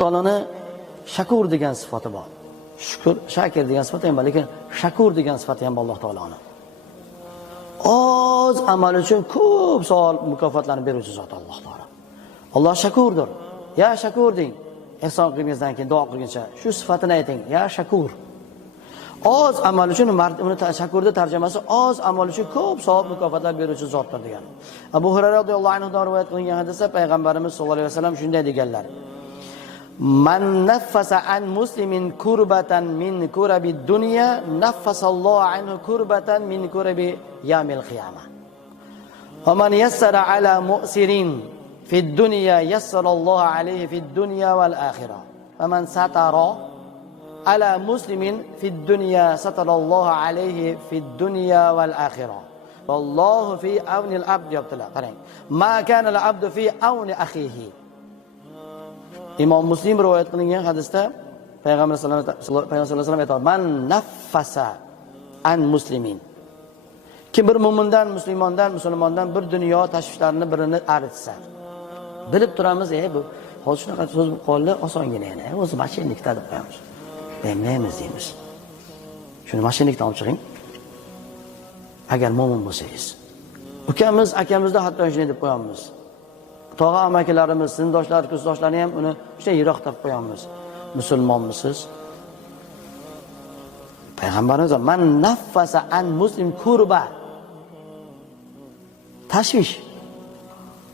Taoloni shakur degan sifati bor. Shakir degan sifati ham bor, lekin shakur degan sifati ham bor Alloh taoloni. Oz amal uchun ko'p savol mukofotlarni beruvchi zot Alloh taolo. Alloh shakurdir. Ya shakur deng. Ehson qilganingizdan keyin duo qilguncha shu sifatini ayting. Ya shakur. Oz amal uchun uni shakurda tarjimasi oz amal uchun ko'p savob mukofotlar beruvchi zotdir degan. Abu Hurayra radhiyallohu anhu dan rivoyat qilingan hadisda payg'ambarimiz sollallohu alayhi vasallam shunday deganlar: "Man naffasa an muslimin kurbatan min kurabi dunya, naffasallohu anhu kurbatan min kurabi yawmil qiyamah. Wa man yassara ala mu'sirin fid dunya yassarallohu alayhi fid dunya wal akhirah. Wa man satara ala muslimin fid dunya satarallohu alayhi fid dunya wal akhirah. Wallahu fi awni al-abd." Yaqtilar. Qarang. Ma kana al-abdu fi awni akhihi. Imom Muslim rivoyat qilingan hadisda Payg'ambar sallallohu alayhi vasallam aytadi: "Man naffasa an muslimin." Kim bir mu'mindan, musulmondan bir dunyo tashvishlarini birini aritsa. Bilib turamiz, bu hozir shunaqa so'z qoldi, osongina yana. O'zi mashinlikda deb qo'yamiz. Bilmaymiz deymiz. Shuni mashinlikdan olib chiqing. Agar mu'min bo'lsangiz. Ukamiz, akamizda hatto shunday deb qo'yamiz. Tog'a amakilarimiz, sinfdoshlar, kursdoshlarni ham uni shunday yiroq deb qo'yamiz. Musulmonmisiz? Payg'ambarimiz man naffasa an muslim kurba. Tashvish.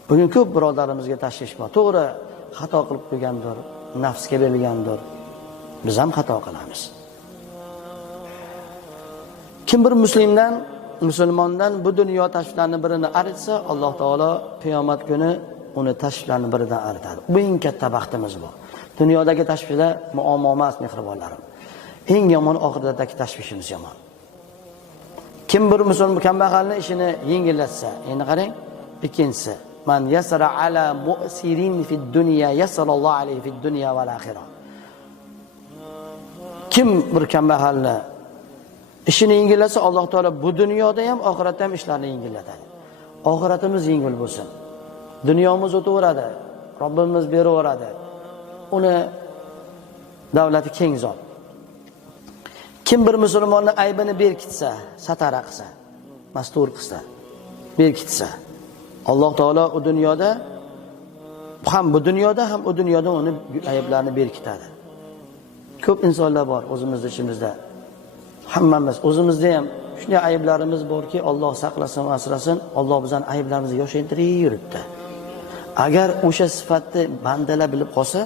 Bugun ko'p birodarimizga tashvish bor. To'g'ri, xato qilib qo'ygandir, nafsga berilgandir. Biz ham xato qilamiz. Kim bir musulmondan bu dunyo tashvishlarini birini aritsa, Alloh taolo qiyomat kuni uni tashvishlarni biridan aritadi. Bu eng katta baxtimiz bu. Dunyodagi tashvishlar muammo emas, mehribonlarim. Eng yomon oxiratdagi tashvishimiz yomon. Kim bir musulmon kambag'alning ishini yengillatsa, endi qarang, ikkinchisi, man yasara ala mu'sirin fid dunya yasallallohu alayhi fid dunya wal akhirah. Kim bir kambag'alni ishini yengillatsa, Alloh taolo bu dunyoda ham, oxiratda ham ishlarini yengillatadi. Oxiratimiz yengil bo'lsin. Dunyomiz o'taveradi, Robbimiz beraveradi. Uni davlati keng zot. Kim bir musulmonning aybini berkitsa, satara qilsa, mastur qilsa, berkitsa, Alloh taolo u dunyoda ham bu dunyoda uni ayblarini berkitadi. Ko'p insonlar bor o'zimizning ichimizda. Hammamiz o'zimizda ham shunday ayblarimiz borki, Alloh saqlasin, asrasin. Alloh bizning ayblarimizni yoshintirib yuribdi. Agar o'sha sifatni bandalar bilib qolsa,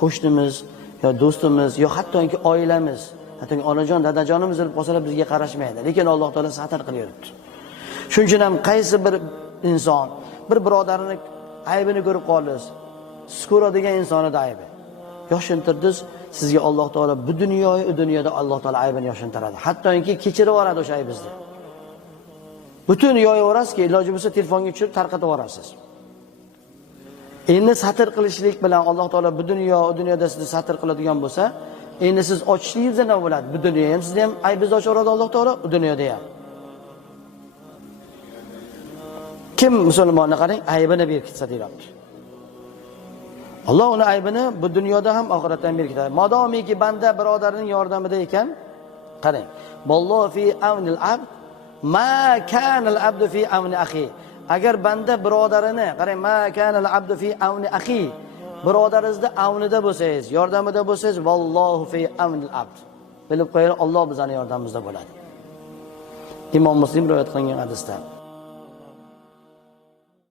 qo'shnimiz yo do'stimiz yo hattoki oilamiz, hattoki onajon, dadajonimiz bilib qolsalar bizga qarashmaydi. Lekin Alloh taolo satr qilib yuribdi. Shuning uchun ham qaysi bir inson bir birodarini aybini ko'rib qoldingiz, siz ko'radigan insonning aybi yoshintirdiz, sizga Alloh taolo bu dunyoyu u dunyoda Alloh taolo aybini yoshintiradi. Hattoki kechirib yuboradi o'sha aybingizni. Butun yoyaverasiz-ki, iloji bo'lsa telefonga tushirib tarqatib yuborasiz. Endi satr qilishlik bilan Alloh taolo bu dunyo, u dunyoda sizni satr qiladigan bo'lsa, endi siz ochishligingiz nima bo'ladi? Bu dunyoda ham sizni ham aybingizni ochaveradi Alloh taolo, u dunyoda ham. Kim musulmonni qarang, aybini berkitsa deyapti. Alloh uni aybini bu dunyoda ham oxiratda ham berkitadi. Modomiki banda birodarining yordamida ekan, qarang. Vallohu fi awnil abd ma kana al abdu fi awni akhi. Agar banda birodarini, qarang, ma kana al abdu fi awni akhi. Birodaringizda avnida bo'lsangiz, yordamida bo'lsangiz, vallohu fi awnil abd. Bilib qo'ying, Alloh bizning yordamimizda bo'ladi. Imom Muslim rivoyat qilgan hadisda